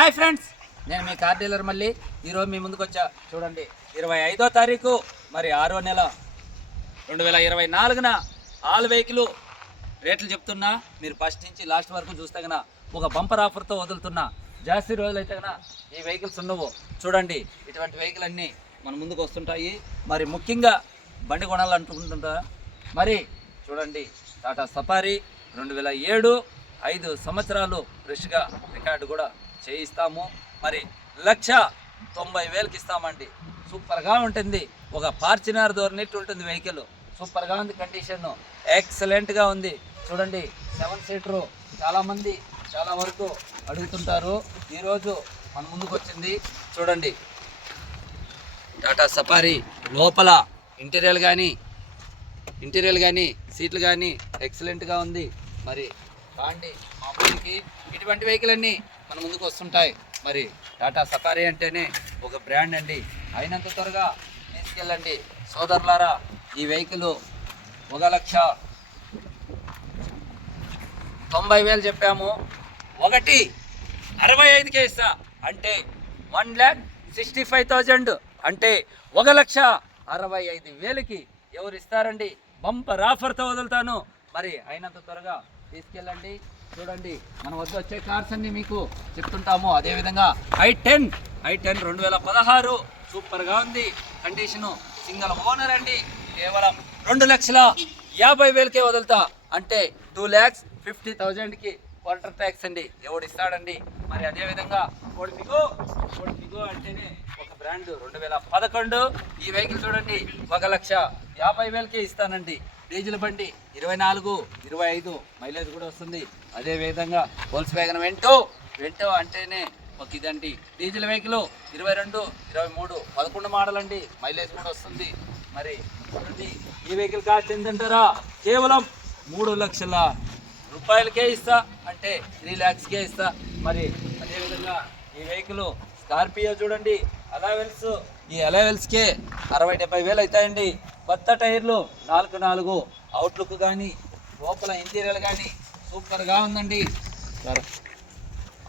Hi friends నేను మీ car dealer మళ్ళీ. ఈరోజు మీ ముందుకు వచ్చా. చూడండి ఇరవై ఐదో తారీఖు మరి ఆరో నెల. రెండు వేల ఇరవై నాలుగున ఆల్ వెహికల్ రేట్లు చెప్తున్నా. మీరు ఫస్ట్ నుంచి లాస్ట్ వరకు చూస్తే గన ఒక బంపర్ ఆఫర్తో వదులుతున్నా. జాస్తి రోజులు అయితే గన ఈ వెహికల్స్ ఉండవు. చూడండి ఇటువంటి వెహికల్ అన్నీ మన ముందుకు వస్తుంటాయి. మరి ముఖ్యంగా బండి కొనాలనుకుంటుంటా మరి చూడండి టాటా సఫారీ రెండు వేల ఏడు ఐదు సంవత్సరాలు ఫ్రెష్గా రికార్డు కూడా చేయిస్తాము. మరి లక్ష తొంభై వేలకి ఇస్తామండి. సూపర్గా ఉంటుంది. ఒక ఫార్చునర్ ధోరణిట్టు ఉంటుంది వెహికల్. సూపర్గా ఉంది కండిషన్ ఎక్సలెంట్గా ఉంది. చూడండి సెవెన్ సీటరు చాలామంది చాలా వరకు అడుగుతుంటారు. ఈరోజు మన ముందుకు వచ్చింది. చూడండి టాటా సఫారీ లోపల ఇంటీరియర్ కానీ ఇంటీరియర్ కానీ సీట్లు కానీ ఎక్సలెంట్గా ఉంది. మరి కాండి. మా ఊరికి ఇటువంటి వెహికల్ అన్నీ మన ముందుకు వస్తుంటాయి. మరి టాటా సఫారీ అంటేనే ఒక బ్రాండ్ అండి. అయినంత త్వరగా తీసుకెళ్ళండి. సోదరులారా ఈ వెహికల్ ఒక లక్ష తొంభై వేలు చెప్పాము. ఒకటి అరవై ఐదుకే ఇస్తా. అంటే one lakh sixty five thousand. అంటే ఒక లక్ష అరవై ఐదు వేలకి ఎవరు ఇస్తారండి? బంపర్ ఆఫర్తో వదులుతాను. మరి అయినంత త్వరగా తీసుకెళ్ళండి. చూడండి మన వద్ద వచ్చే కార్స్ అన్ని మీకు చెప్తుంటాము. అదేవిధంగా ఐ టెన్ ఐ టెన్ రెండు వేల పదహారు సూపర్గా ఉంది. కండిషను సింగల్ ఓనర్ అండి. కేవలం రెండు లక్షల యాభై వేలకే వదులుతా. అంటే టూ ల్యాక్స్ ఫిఫ్టీ థౌజండ్కి క్వార్టర్ ట్యాక్స్ అండి. ఎవడు ఇస్తాడండి. మరి అదేవిధంగా ఓడిపిగో ఓడిపిగో అంటేనే ఒక బ్రాండ్. రెండు వేల పదకొండు ఈ వెహికల్ చూడండి ఒక లక్ష యాభై వేలకే ఇస్తానండి. డీజిల్ బండి ఇరవై నాలుగు ఇరవై ఐదు మైలేజ్ కూడా వస్తుంది. అదే విధంగా హోల్స్ వ్యాగన్ వెంటో వెంటో అంటేనే ఒక ఇదండి. డీజిల్ వెహికల్ ఇరవై రెండు ఇరవై మూడు పదకొండు మోడల్ అండి. మైలేజ్ కూడా వస్తుంది. మరి ఈ వెహికల్ కాస్ట్ ఎంతంటారా? కేవలం మూడు లక్షల రూపాయలకే ఇస్తా అంటే త్రీ ల్యాక్స్కే ఇస్తా. మరి అదేవిధంగా ఈ వెహికల్ స్కార్పియో చూడండి అలవెల్స్ ఈ అలవెల్స్కే అరవై డెబ్బై వేలు అవుతాయండి. కొత్త టైర్లు నాలుగు నాలుగు అవుట్లుక్ కానీ లోపల ఇంటీరియర్ కానీ సూపర్గా ఉందండి.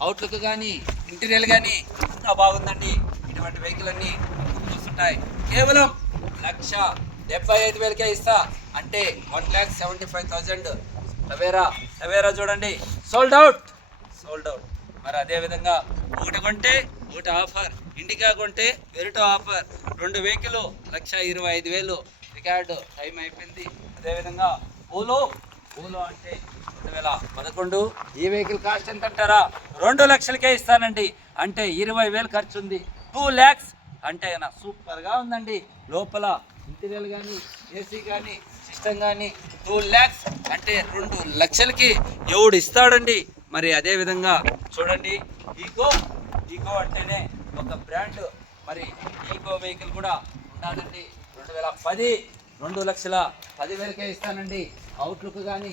అవుట్లుక్ కానీ ఇంటీరియర్ కానీ అంతా బాగుందండి. ఇటువంటి వెహికల్ అన్నీ ముందుకు వస్తుంటాయి. కేవలం లక్ష డెబ్బై ఐదు వేలకే ఇస్తా. అంటే one lakh seventy five thousand. Tavera Tavera చూడండి. సోల్డ్ అవుట్ సోల్డ్ అవుట్ మరి అదేవిధంగా ఒకటి కొంటే ఒకటి ఆఫర్. ఇండికా కొంటే వెరిటో ఆఫర్. రెండు వెహికల్ లక్ష ఇరవై ఐదు వేలు. రికార్డు టైం అయిపోయింది. అదేవిధంగా ఓలో ఓలో అంటే రెండు వేల పదకొండు. ఈ వెహికల్ కాస్ట్ ఎంత అంటారా రెండు లక్షలకే ఇస్తానండి. అంటే ఇరవై వేలు ఖర్చు ఉంది. టూ ల్యాక్స్ అంటే నా సూపర్గా ఉందండి. లోపల ఇంటీరియర్ కానీ ఏసీ కానీ సిస్టమ్ కానీ టూ ల్యాక్స్ అంటే రెండు లక్షలకి ఎవడు ఇస్తాడండి? మరి అదేవిధంగా చూడండి. ఈకో ఈకో అంటేనే ఒక బ్రాండ్. మరి ఈకో వెహికల్ కూడా ఉండాలండి. రెండు వేల పది రెండు లక్షల పదివేలకే ఇస్తానండి. అవుట్లుక్ కానీ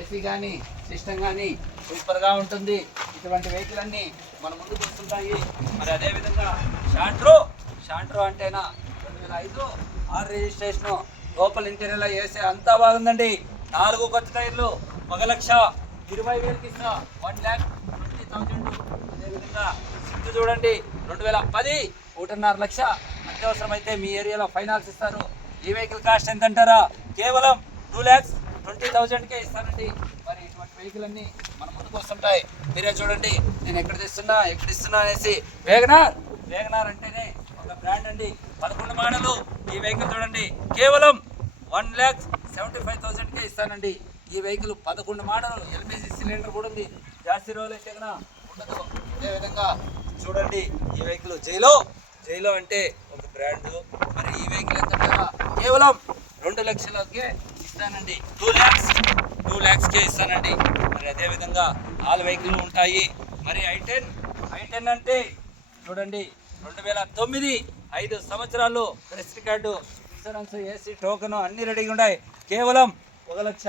ఏసీ కానీ సిస్టమ్ కానీ సూపర్గా ఉంటుంది. ఇటువంటి వెహికల్ అన్నీ మన ముందుకు వస్తుంటాయి. మరి అదేవిధంగా షాంట్రో షాంట్రో అంటేనా రెండు వేల ఐదు ఆరు రిజిస్ట్రేషను లోపల ఇంటీరియర్లో ఏసీ అంతా బాగుందండి. నాలుగు కొత్త టైర్లు ఒక లక్ష ఇరవై వేలకి ఇస్తా. వన్ ల్యాక్ ట్వంటీ థౌజండ్ అదేవిధంగా సిద్ధి చూడండి. రెండు వేల పది ఒకటిన్నర లక్ష అత్యవసరమైతే మీ ఏరియాలో ఫైనాన్స్ ఇస్తారు. ఈ వెహికల్ కాస్ట్ ఎంత అంటారా కేవలం టూ ల్యాక్స్ ట్వంటీ థౌజండ్కే ఇస్తానండి మరి ఇటువంటి వెహికల్ అన్ని మన ముందుకు వస్తుంటాయి. మీరే చూడండి నేను ఎక్కడ తెస్తున్నా ఎక్కడ ఇస్తున్నా అనేసి వేగనార్ వేగనార్ అంటేనే ఒక బ్రాండ్ అండి. పదకొండు మోడలు ఈ వెహికల్ చూడండి. కేవలం వన్ ల్యాక్స్ సెవెంటీ ఫైవ్ థౌజండ్కే ఇస్తానండి. ఈ వెహికల్ పదకొండు మోడల్ ఎల్పిజి సిలిండర్ కూడా ఉంది. జాస్తి రోజులు అయితే ఉండదు. అదేవిధంగా చూడండి ఈ వెహికల్ జైలో జైలో అంటే ఒక బ్రాండ్. మరి ఈ వెహికల్ ఎంత కేవలం రెండు లక్షలకే ఇస్తానండి. టూ ల్యాక్స్ టూ ల్యాక్స్కే ఇస్తానండి. మరి అదేవిధంగా ఆల్ వెహికల్ ఉంటాయి. మరి ఐ టెన్ ఐ టెన్ అంటే చూడండి రెండు వేల తొమ్మిది ఐదు సంవత్సరాలు press card insurance AC token అన్ని రెడీగా ఉన్నాయి. కేవలం ఒక లక్ష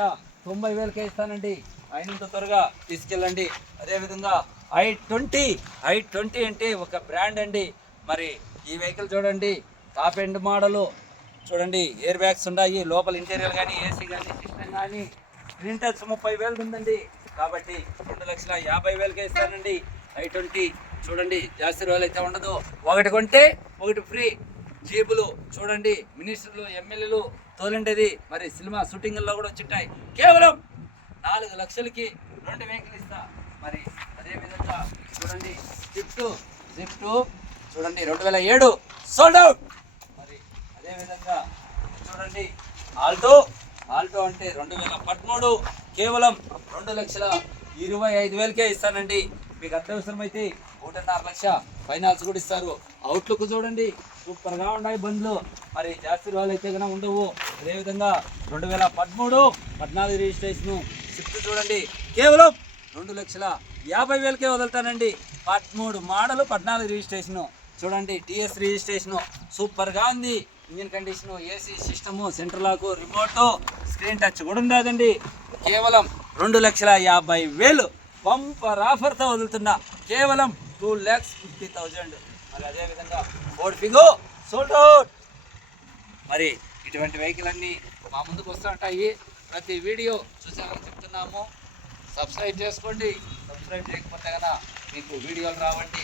తొంభై వేలకే ఇస్తానండి. అయినంత త్వరగా తీసుకెళ్ళండి. అదేవిధంగా ఐ ట్వంటీ ఐ ట్వంటీ అంటే ఒక బ్రాండ్ అండి. మరి ఈ వెహికల్ చూడండి టాప్ ఎండ్ మోడలు చూడండి ఎయిర్ బ్యాగ్స్ ఉన్నాయి లోపల ఇంటీరియర్ కానీ ఏసీ కానీ సిస్టమ్ కానీ స్క్రీన్ టచ్ ముప్పై వేలు ఉందండి. కాబట్టి రెండు లక్షల యాభై వేలకే ఇస్తానండి. ఐ ట్వంటీ చూడండి జాస్తి రోజులు అయితే ఉండదు. ఒకటి కొంటే ఒకటి ఫ్రీ. జీపులు చూడండి మినిస్టర్లు ఎమ్మెల్యేలు తోలండేది. మరి సినిమా షూటింగ్లో కూడా వచ్చింటాయి. కేవలం నాలుగు లక్షలకి రెండు వెహికల్ ఇస్తా. మరి అదే విధంగా చూడండి స్విఫ్ట్ స్విఫ్ట్ చూడండి రెండు వేల ఏడు సోల్డ్ అవుట్ మరి అదేవిధంగా చూడండి ఆల్టో ఆల్టో అంటే రెండు వేల పదమూడు కేవలం రెండు లక్షల ఇరవై ఐదు వేలకే ఇస్తానండి. మీకు అత్యవసరమైతే ఒకటిన్నర లక్ష ఫైనాన్స్ కూడా ఇస్తారు. అవుట్లుక్ చూడండి సూపర్గా ఉన్నాయి బండ్లు. మరి జాస్తి రోజులు అయితే కన్నా ఉండవు. అదేవిధంగా రెండు వేల పదమూడు పద్నాలుగు రిజిస్ట్రేషను స్విఫ్ట్ చూడండి. కేవలం రెండు లక్షల యాభై వేలకే వదులుతానండి. పదమూడు మోడలు పద్నాలుగు రిజిస్ట్రేషను. చూడండి టిఎస్ రిజిస్ట్రేషను సూపర్గా ఉంది. Engine condition AC system center lock remote screen touch కూడా ఉండదండి. కేవలం రెండు లక్షల యాభై వేలు బంపర్ ఆఫర్తో వదులుతున్నా కేవలం టూ ల్యాక్స్ ఫిఫ్టీ థౌజండ్. మరి అదేవిధంగా ఫోర్డ్ ఫిగో సోల్డ్ అవుట్. మరి ఇటువంటి వెహికల్ అన్నీ మా ముందుకు వస్తుంటాయి ప్రతి వీడియో చూసామని చెప్తున్నాము. సబ్స్క్రైబ్ చేసుకోండి. సబ్స్క్రైబ్ చేయకపోతే కనుక మీకు వీడియోలు రావండి.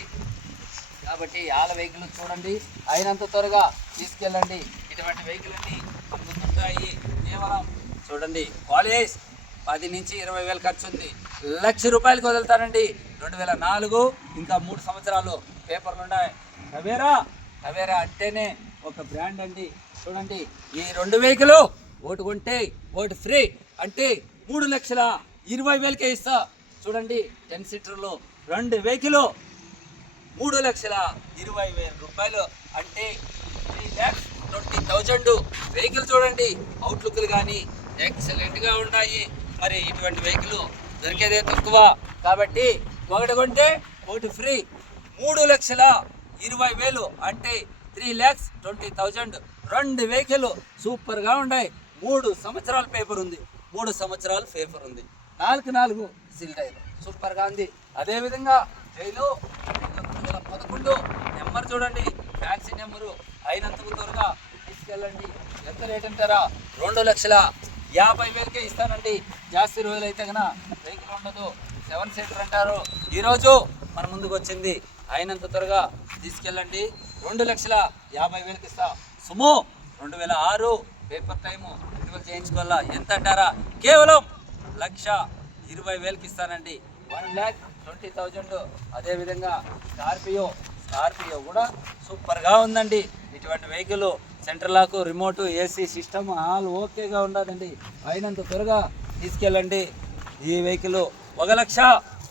కాబట్టి ఆల వెహికల్ చూడండి. అయినంత త్వరగా తీసుకెళ్ళండి. ఇటువంటి వెహికల్ అన్ని మన ముందుంటాయి కేవలం చూడండి కాలేజ్ పది నుంచి ఇరవై వేలు ఖర్చు ఉంది. లక్ష రూపాయలకు వదులుతానండి రెండు వేల నాలుగు ఇంకా మూడు సంవత్సరాలు పేపర్లు ఉన్నాయి. టవేరా టవేరా అంటేనే ఒక బ్రాండ్ అండి. చూడండి ఈ రెండు వెహికల్ ఓటు కొంటే ఓటు ఫ్రీ అంటే మూడు లక్షల ఇరవై వేలకే ఇస్తా. చూడండి టెన్ సీటర్లు రెండు వెహికల్ మూడు లక్షల ఇరవై వేల రూపాయలు. అంటే three lakhs twenty thousand. Vehicle చూడండి అవుట్లుక్లు కానీ ఎక్సలెంట్గా ఉన్నాయి. మరి ఇటువంటి వెహికల్ దొరికేదే తక్కువ. కాబట్టి ఒకటి కొంటే ఒకటి ఫ్రీ. మూడు లక్షల ఇరవై వేలు. అంటే త్రీ ల్యాక్స్ ట్వంటీ థౌజండ్. రెండు వెహికల్ సూపర్గా ఉన్నాయి. మూడు సంవత్సరాల పేపర్ ఉంది. మూడు సంవత్సరాల పేపర్ ఉంది. నాలుగు నాలుగు సిల్ టైర్. సూపర్గా ఉంది. అదేవిధంగా జైలు ముందు నెంబర్ చూడండి. ఫ్యాన్సీ నెంబరు అయినంతకు త్వరగా తీసుకెళ్ళండి. ఎంత రేట్ అంటారా? రెండు లక్షల యాభై వేలకే ఇస్తానండి. జాస్తి రోజులు అయితే కన వెహికల్ ఉండదు. సెవెన్ సీటర్ అంటారు. ఈరోజు మన ముందుకు వచ్చింది. అయినంత త్వరగా తీసుకెళ్ళండి. రెండు లక్షల యాభై వేలకి ఇస్తా. సుమో రెండు వేల ఆరు పేపర్ టైము రెన్యువల్ చేయించుకోవాలా? ఎంత అంటారా? కేవలం లక్ష ఇరవై వేలకి ఇస్తానండి. వన్ ల్యాక్ ట్వంటీ థౌజండ్ అదేవిధంగా స్కార్పియో స్కార్పియో కూడా సూపర్గా ఉందండి. ఇటువంటి vehicle center lock remote AC system all ఓకేగా ఉండదండి అయినంత త్వరగా తీసుకెళ్ళండి. ఈ వెహికల్ ఒక లక్ష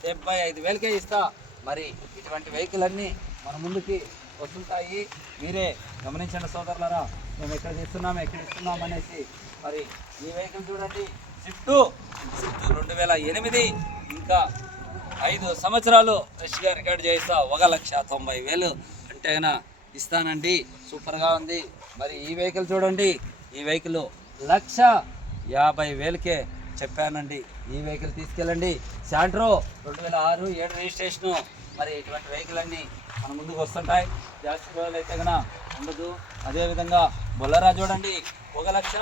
డెబ్బై ఐదు వేలకే ఇస్తా. మరి ఇటువంటి వెహికల్ అన్నీ మన ముందుకి వస్తుంటాయి. మీరే గమనించండి సోదరులరా మేము ఎక్కడ తీస్తున్నాం ఎక్కడ ఇస్తున్నాం అనేసి. మరి ఈ వెహికల్ చూడండి. స్విఫ్ట్ స్విఫ్ట్ రెండు వేల ఎనిమిది ఇంకా ఐదు సంవత్సరాలు ఫ్రెష్గా రికార్డ్ చేస్తా ఒక లక్ష తొంభై వేలు అంటే గన ఇస్తానండి. సూపర్గా ఉంది. మరి ఈ వెహికల్ చూడండి. ఈ వెహికల్ లక్ష యాభై వేలకే చెప్పానండి. ఈ వెహికల్ తీసుకెళ్ళండి. శాంట్రో రెండు వేల ఆరు ఏడు రిజిస్ట్రేషను. మరి ఇటువంటి వెహికల్ అన్నీ మన ముందుకు వస్తుంటాయి. జాస్తి రోజులు అయితే కనుక ఉండదు. అదేవిధంగా బొల్లరా చూడండి. ఒక లక్ష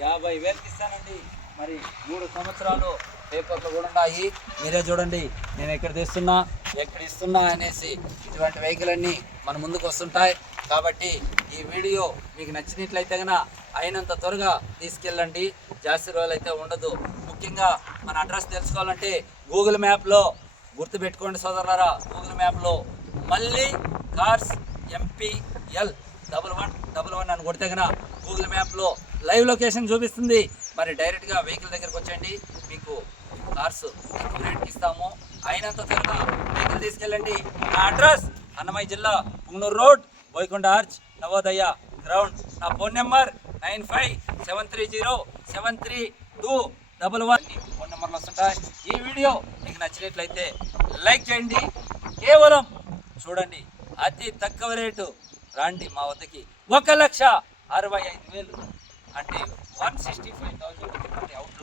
యాభై వేలకి ఇస్తానండి. మరి మూడు సంవత్సరాలు పేపర్లు కూడా ఉన్నాయి. మీరే చూడండి నేను ఎక్కడ తెస్తున్నా ఎక్కడ ఇస్తున్నా అనేసి ఇటువంటి వెహికల్ అన్నీ మన ముందుకు వస్తుంటాయి. కాబట్టి ఈ వీడియో మీకు నచ్చినట్లయితే కనుక అయినంత త్వరగా తీసుకెళ్ళండి. జాస్తి రోజులు అయితే ఉండదు. ముఖ్యంగా మన అడ్రస్ తెలుసుకోవాలంటే గూగుల్ మ్యాప్లో గుర్తుపెట్టుకోండి సోదరులారా. గూగుల్ మ్యాప్లో మళ్ళీ cars MPL double one double one అని కొడితే కనుక గూగుల్ మ్యాప్లో లైవ్ లొకేషన్ చూపిస్తుంది. మరి డైరెక్ట్గా వెహికల్ దగ్గరకు వచ్చండి మీకు కార్స్ రేట్కి ఇస్తాము. అయినంత త్వరగా వెహికల్ తీసుకెళ్ళండి. నా అడ్రస్ అన్నమయ్య జిల్లా Punganur road Boyakonda arch Navodaya ground. నా phone number nine five seven three zero seven three two double one. Phone నెంబర్లు వస్తుంటాయి. ఈ వీడియో మీకు నచ్చినట్లయితే లైక్ చేయండి. కేవలం చూడండి. అతి తక్కువ రేటు రండి మా వద్దకి. ఒక లక్ష అరవై ఐదు వేలు. అంటే one sixty five thousand out